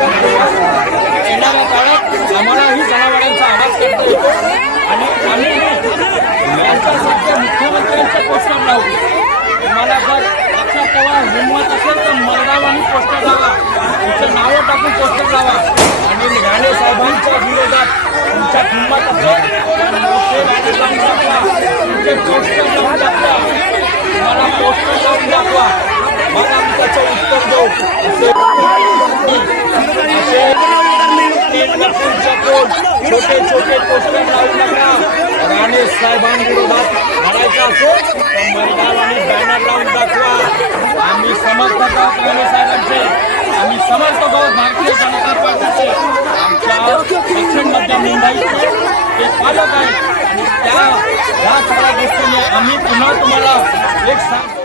येणाऱ्या काळात आम्हालाही जनावरांचा आवाज करता येतो आणि आम्ही यांच्यासारख्या मुख्यमंत्र्यांच्या पोस्टर लावू तुम्हाला जर लक्षात ठेवा हिंमत असेल तर मरगावानी पोस्टर लावा तुमचं नावं टाकून पोस्टर लावा आणि राणे साहेबांच्या विरोधात तुमच्या हिंमत असेल तर तुमचे पोस्टर लावून दाखवा. मला पोस्टर लावून दाखवा. मग आम्ही उत्तर देऊ. असे लपूनच्या कोण छोटे छोटे पोस्टर लावू नका राणे साहेबांविरोधात लढायचं असेल तर मैदान आणि बॅनर लावून दाखवा आम्ही समर्थक आहोत राणे साहेबांचे आम्ही समर्थक आहोत भारतीय जनता पार्टीचे आमच्या दक्षिण मुंबईचे ते पालक आहेत आणि त्या ह्या सगळ्या गोष्टीने आम्ही पुन्हा तुम्हाला एक सांग